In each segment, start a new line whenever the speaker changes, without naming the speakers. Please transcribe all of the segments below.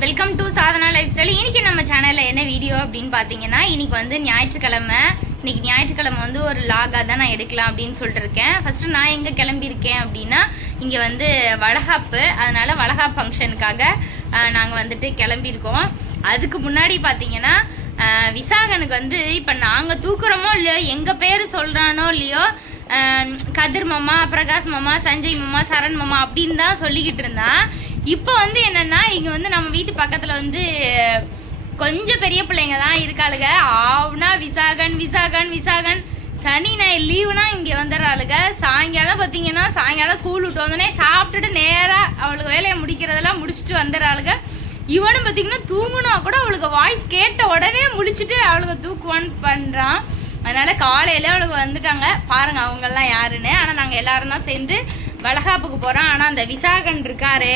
Welcome to Sadhana lifestyle இன்னைக்கு நம்ம சேனலில் என்ன வீடியோ அப்படின்னு பார்த்தீங்கன்னா இன்னைக்கு வந்து ஞாயிற்றுக்கிழமை. இன்னைக்கு ஞாயிற்றுக்கிழமை வந்து ஒரு லாகாக தான் நான் எடுக்கலாம் அப்படின்னு சொல்லிட்டு இருக்கேன். ஃபஸ்ட்டு நான் எங்கே கிளம்பியிருக்கேன் அப்படின்னா இங்கே வந்து வளகாப்பு. அதனால் வளகாப் ஃபங்க்ஷனுக்காக நாங்கள் வந்துட்டு கிளம்பியிருக்கோம். அதுக்கு முன்னாடி பார்த்தீங்கன்னா விசாகனுக்கு வந்து இப்போ நாங்கள் தூக்குறோமோ இல்லையோ எங்கள் பேர் சொல்கிறானோ இல்லையோ கதிர் மாமா பிரகாஷ் மாமா சஞ்சய் மாமா சரண் மாமா அப்படின்னு தான் சொல்லிக்கிட்டு இருந்தான் இப்போ வந்து என்னன்னா இங்கே வந்து நம்ம வீட்டு பக்கத்தில் வந்து கொஞ்சம் பெரிய பிள்ளைங்க தான் இருக்காளுங்க ஆவுனா விசாகன் விசாகன் விசாகன். சனி ஞாயிறு லீவுனா இங்கே வந்துடுறாளுங்க சாயங்காலம் பார்த்தீங்கன்னா சாயங்காலம் ஸ்கூல் விட்டு வந்தோடனே சாப்பிட்டுட்டு நேராக அவளுக்கு வேலையை முடிக்கிறதெல்லாம் முடிச்சுட்டு வந்துடுறாளுங்க இவனும் பார்த்தீங்கன்னா தூங்குனா கூட அவளுக்கு வாய்ஸ் கேட்ட உடனே முழிச்சிட்டு அவளுக்கு தூக்குவான்னு பண்ணுறான் அதனால காலையில அவளுக்கு வந்துட்டாங்க. பாருங்க அவங்கெல்லாம் யாருன்னு. ஆனால் நாங்கள் எல்லாரும் தான் சேர்ந்து வளகாப்புக்கு போகிறோம் ஆனால் அந்த விசாகன் இருக்காரு.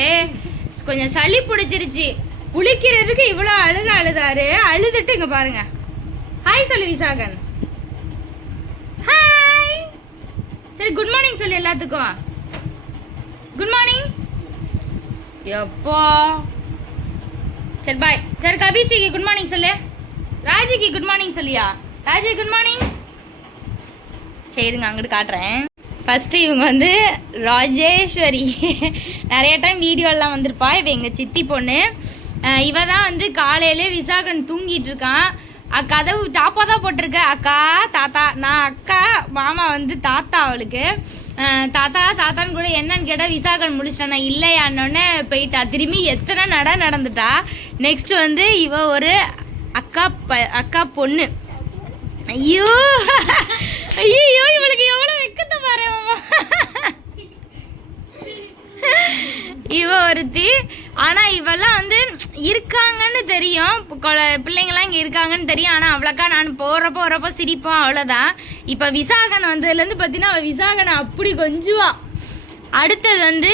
கொஞ்சம் சளி பிடிச்சிருச்சு. குளிக்கிறதுக்கு இவ்வளோ அழுத அழுதாரு. அழுதுட்டு இங்கே பாருங்க. ஹாய் சொல்லு விசாகன். ஹாய் சரி குட் மார்னிங் சொல்லு எல்லாத்துக்கும். குட் மார்னிங் எப்போ? சரி பாய் சரி கபிஷிக்கு குட் மார்னிங் சொல்லு. ராஜிக்கு குட் மார்னிங் சொல்லியா? ராஜி குட் மார்னிங் சரிங்க அங்கிட்டு காட்டுறேன். ஃபஸ்ட்டு இவங்க வந்து ராஜேஸ்வரி. நிறைய டைம் வீடியோலாம் வந்திருப்பா. இப்போ எங்கள் சித்தி பொண்ணு. இவ தான் வந்து காலையிலே விசாகன் தூங்கிட்டு இருக்கான் கதவு டாப்பாக தான் போட்டிருக்க. அக்கா தாத்தா நான் அக்கா மாமா வந்து தாத்தா அவளுக்கு. தாத்தா தாத்தான்னு கூட என்னன்னு கேட்டால் விசாகன் முடிச்சிட்டா நான் இல்லையான்னொன்னே போயிட்டா. திரும்பி எத்தனை நட நடந்துட்டா. நெக்ஸ்ட் வந்து இவ ஒரு அக்கா ப அக்கா பொண்ணு. ஐயோ இவளுக்கு எவ்வளோ வெக்கத்தை பாரு மாமா இவ ஒருத்தி. ஆனா இவெல்லாம் வந்து இருக்காங்கன்னு தெரியும். பிள்ளைங்கலாம் இங்க இருக்காங்கன்னு தெரியும். ஆனா அவ்வளோக்கா நான் போறப்போ வரப்போ சிரிப்போம் அவ்வளோதான் இப்போ விசாகன் வந்ததுலேருந்து பார்த்தீங்கன்னா அவள் விசாகனை அப்படி கொஞ்சுவா. அடுத்தது வந்து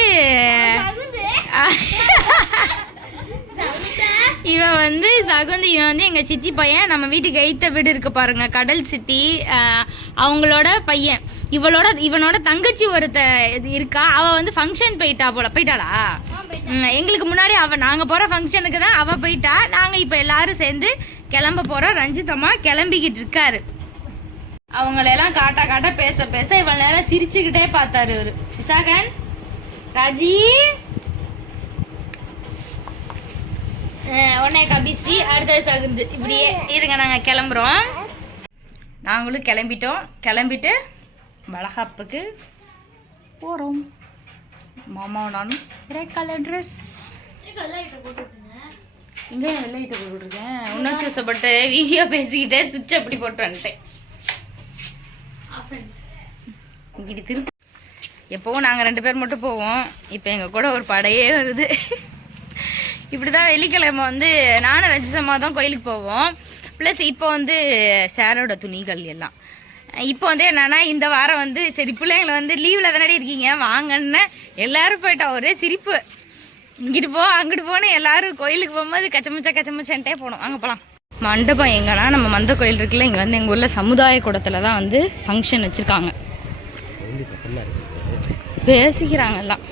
இவன் வந்து சகுந்தி இவன் வந்து எங்கள் சித்தி பையன். நம்ம வீட்டுக்கு எய்த்த வீடு இருக்கு பாருங்க கடல் சித்தி. அவங்களோட பையன். இவளோட இவனோட தங்கச்சி ஒருத்த இது இருக்கா. அவள் வந்து ஃபங்க்ஷன் போயிட்டா போல. போயிட்டாளா? எங்களுக்கு முன்னாடி அவள் நாங்கள் போகிற ஃபங்க்ஷனுக்கு தான் அவள் போயிட்டா. நாங்கள் இப்போ எல்லாரும் சேர்ந்து கிளம்ப போகிறோம் ரஞ்சிதம்மா கிளம்பிக்கிட்டு இருக்காரு. அவங்களெல்லாம் காட்டா காட்டா பேச பேச இவ்வளோ நேரம் சிரிச்சுக்கிட்டே பார்த்தாரு இவரு. விசாகன்? ராஜி? உடனே கபிஸ்ரீ அடுத்தது சகுந்து. இப்படியே இருங்க நாங்கள் கிளம்புறோம். நாங்களும் கிளம்பிட்டோம். கிளம்பிட்டு வளகாப்புக்கு போகிறோம் மாமாவும் நானும் ரெட் கலர் ட்ரெஸ் இங்கே வெள்ளை போட்டுருக்கேன்? உணர்ச்சி வசப்பட்டு வீடியோ பேசிக்கிட்டே சுவிட்ச் அப்படி போட்டு வந்துட்டேன். இங்கிட்டு திருப்பி எப்போவும் நாங்கள் ரெண்டு பேர் மட்டும் போவோம். இப்போ எங்கள் கூட ஒரு படையே வருது. இப்படி தான் வெள்ளிக்கிழமை வந்து நானும் ரஜிசம்மா தான் கோயிலுக்கு போவோம். ப்ளஸ் இப்போ வந்து ஷேரோட துணிகள் எல்லாம். இப்போ வந்து என்னன்னா இந்த வாரம் வந்து சரி பிள்ளைங்களை வந்து லீவில் தானே இருக்கீங்க? வாங்கன்னு எல்லாரும் போயிட்டா ஒரே சிரிப்பு. இங்கிட்டு போ அங்கிட்டு போன்னு எல்லாரும் கோயிலுக்கு போகும்போது கச்சமுச்சா கச்சமுச்சான்ட்டே போகணும் அங்கே போகலாம் மண்டபம் எங்கன்னா நம்ம மந்த கோயில் இருக்குல்ல இங்கே வந்து எங்கள் ஊரில் சமுதாய கூடத்தில் தான் வந்து ஃபங்க்ஷன் வச்சுருக்காங்க. பேசிக்கிறாங்க எல்லாம்.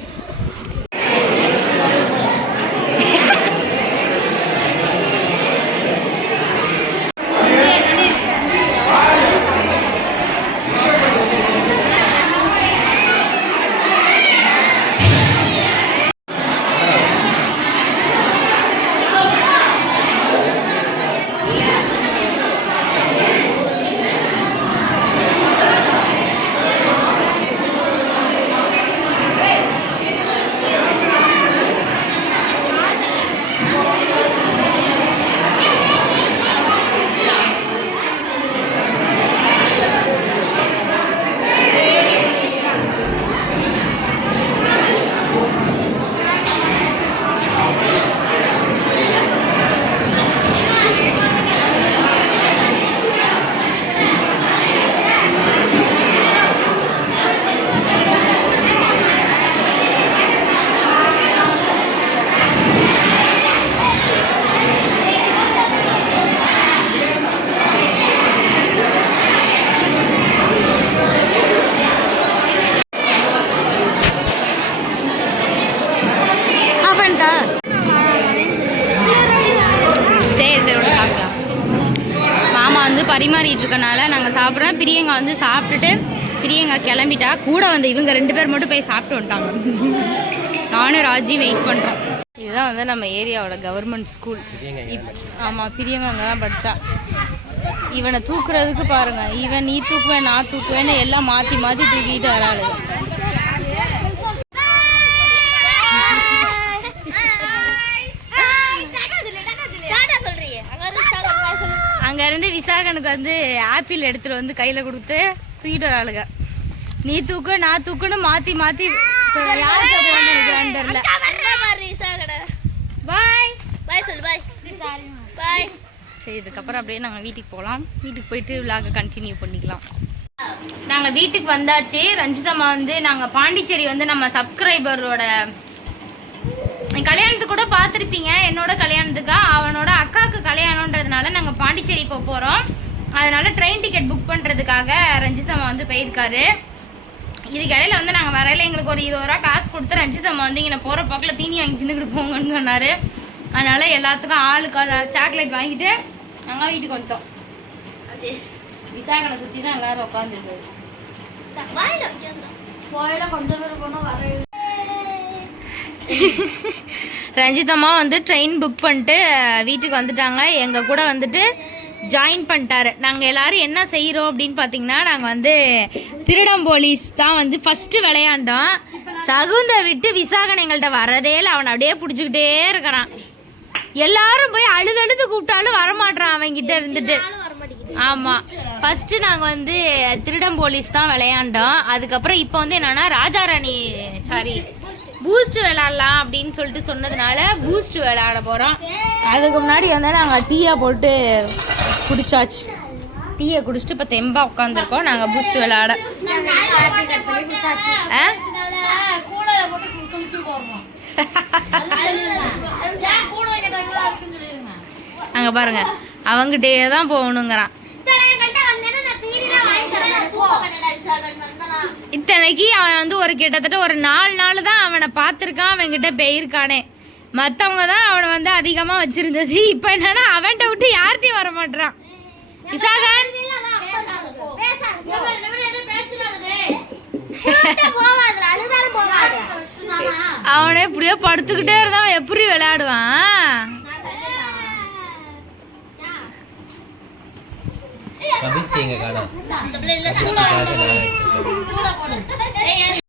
சாப்பிட்றோம். பிரியங்கா வந்து சாப்பிட்டுட்டு பிரியங்கா கிளம்பிட்டா. கூட வந்து இவங்க ரெண்டு பேர் மட்டும் போய் சாப்பிட்டு வந்துட்டாங்க. நானும் ராஜி வெயிட் பண்ணுறோம் இதுதான் வந்து நம்ம ஏரியாவோட கவர்மெண்ட் ஸ்கூல் இப் ஆமாம் பிரியங்கா அங்கே தான் படித்தா இவனை தூக்குறதுக்கு பாருங்க. இவன் நீ தூக்குவேன் நான் தூக்குவேன்னு எல்லாம் மாற்றி மாற்றி தூக்கிட்டு வராளு. அங்கேருந்து விசாகனுக்கு வந்து ஆப்பிள் எடுத்துகிட்டு வந்து கையில் கொடுத்து தூக்கிட்டு வராளுங்க. நீ தூக்கு நான் தூக்குன்னு மாற்றி மாற்றி யாருக்கு போகணுன்னு தெரியல. பாய் சரி இதுக்கப்புறம் அப்படியே நாங்கள் வீட்டுக்கு போகலாம் வீட்டுக்கு போயிட்டு விலாக கண்டினியூ பண்ணிக்கலாம். நாங்கள் வீட்டுக்கு வந்தாச்சு. ரஞ்சிதம்மா வந்து நாங்கள் பாண்டிச்சேரி வந்து நம்ம சப்ஸ்கிரைபரோட கல்யாணத்துக்கு கூட பார்த்துருப்பீங்க. என்னோட கல்யாணத்துக்கா அவனோட அக்காவுக்கு கல்யாணன்றதுனால நாங்கள் பாண்டிச்சேரி போக போகிறோம் அதனால ட்ரெயின் டிக்கெட் புக் பண்ணுறதுக்காக ரஞ்சிதம்மா வந்து போயிருக்காரு. இதுக்கு இடையில வந்து நாங்கள் வரையில எங்களுக்கு ஒரு இருபது ரூபா காசு கொடுத்து ரஞ்சிதம்மா வந்து இங்கே போகிற பக்கத்தில் தீனி வாங்கி தின்னுக்கிட்டு போங்கன்னு சொன்னார். அதனால எல்லாத்துக்கும் ஆளுக்கு சாக்லேட் வாங்கிட்டு நாங்கள் வீட்டுக்கு வந்துட்டோம். விசாகனை சுற்றி தான் எல்லாரும் உட்காந்துருக்குது கோயில கொஞ்சம் பேர் போனால் வர ரஞ்சிதம்மா வந்து ட்ரெயின் புக் பண்ணிட்டு வீட்டுக்கு வந்துட்டாங்க. எங்கள் கூட வந்துட்டு ஜாயின் பண்ணிட்டாரு. நாங்கள் எல்லாரும் என்ன செய்கிறோம் அப்படின்னு பார்த்தீங்கன்னா நாங்கள் வந்து திருடம் போலீஸ் தான் வந்து ஃபஸ்ட்டு விளையாண்டோம். சகுந்த விட்டு விசாகன் எங்கள்கிட்ட வரதே இல்லை. அவனை அப்படியே பிடிச்சிக்கிட்டே இருக்கிறான். எல்லாரும் போய் அழுது அழுது கூப்பிட்டாலும் வரமாட்டான் அவங்கிட்ட இருந்துட்டு. ஆமாம் ஃபஸ்ட்டு நாங்கள் வந்து திருடம் போலீஸ் தான் விளையாண்டோம். அதுக்கப்புறம் இப்போ வந்து என்னன்னா ராஜாராணி சாரி பூஸ்ட் விளாட்லாம் அப்படின்னு சொல்லிட்டு சொன்னதுனால பூஸ்ட் விளாட போகிறோம் அதுக்கு முன்னாடி வந்து நாங்கள் டீயை போட்டு குடிச்சாச்சு. டீயை குடிச்சிட்டு இப்போ தெம்பா உட்காந்துருக்கோம் நாங்கள் பூஸ்ட் விளாட ஆ? அங்கே பாருங்க. அவங்கிட்டே தான் போகணுங்கிறான் இத்தனைக்கு அவன் வந்து ஒரு கிட்டத்தட்ட ஒரு நாலு நாள் தான் அவனை பார்த்துருக்கான் அவன்கிட்ட போயிருக்கானே. மற்றவங்க தான் அவனை வந்து அதிகமாக வச்சுருந்தது. இப்போ என்னன்னா அவன்கிட்ட விட்டு யார்கிட்டையும் வர மாட்டான் விசாகன் அவனே இப்படியே படுத்துக்கிட்டே இருந்தான். எப்படி விளையாடுவான்?
மகிழ்ச்சி எங்கள் காணா.